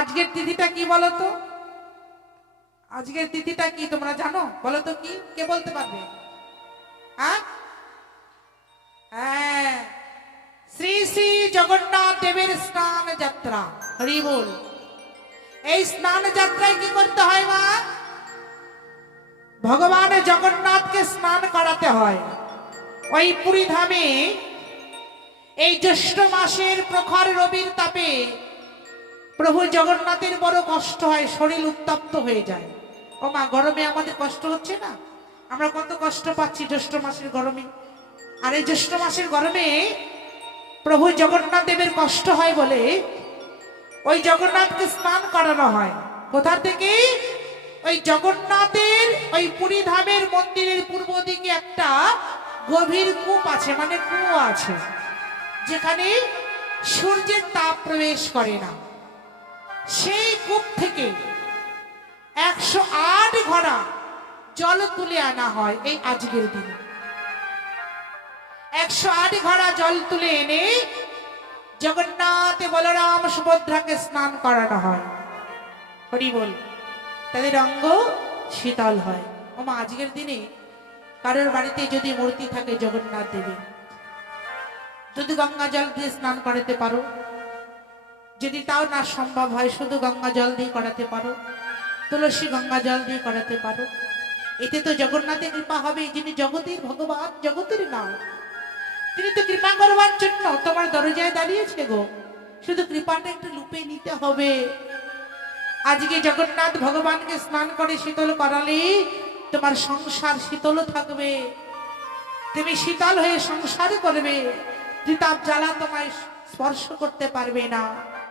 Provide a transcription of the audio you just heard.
আজকের তিথিটা কি বলো তো? আজকের তিথিটা কি তোমরা জানো? বলো তো কি, কে বলতে পারবে? হ্যাঁ হ্যাঁ, শ্রী শ্রী জগন্নাথ দেবের স্নান যাত্রা। হরি বল। এই স্নান যাত্রায় কি করতে হয় মা? ভগবান জগন্নাথকে স্নান করাতে হয়। ওই পুরী ধামে এই জ্যৈষ্ঠ মাসের প্রখর রবির তাপে প্রভু জগন্নাথের বড় কষ্ট হয়, শরীর উত্তপ্ত হয়ে যায়। ও মা, গরমে আমাদের কষ্ট হচ্ছে না? আমরা কত কষ্ট পাচ্ছি জ্যৈষ্ঠ মাসের গরমে। আর এই জ্যৈষ্ঠ মাসের গরমে প্রভু জগন্নাথ দেবের কষ্ট হয় বলে ওই জগন্নাথকে স্নান করানো হয়। কোথা থেকে? ওই জগন্নাথের ওই পুরী ধামের মন্দিরের পূর্ব দিকে একটা গভীর কূপ আছে, মানে কুয়ো আছে, যেখানে সূর্যের তাপ প্রবেশ করে না। সেই কূপ থেকে 108 ঘড়া জল তুলে আনা হয় এই আজকের দিনে। 108 ঘড়া জল তুলে এনে জগন্নাথ বলরাম সুভদ্রাকে স্নান করানো হয়। হরি বল। তাদের অঙ্গ শীতল হয়। ওমা, আজকের দিনে কারোর বাড়িতে যদি মূর্তি থাকে জগন্নাথ দেবের, যদি গঙ্গা জল দিয়ে স্নান করাতে পারো, যদি তাও না সম্ভব হয় শুধু গঙ্গা জল দিয়ে করাতে পারো, তুলসী গঙ্গা জল দিয়ে করাতে পারো, এতে তো জগন্নাথের কৃপা হবে। যিনি জগতের ভগবান, জগতের নাম, তিনি তো কৃপা করবার জন্য তোমার দরজায় দাঁড়িয়েছে গো। শুধু কৃপাটা একটু লুপে নিতে হবে। আজকে জগন্নাথ ভগবানকে স্নান করে শীতল করালে তোমার সংসার শীতল থাকবে, তুমি শীতল হয়ে সংসার করবে, ত্রিতাপ জ্বালা তোমায় স্পর্শ করতে পারবে না।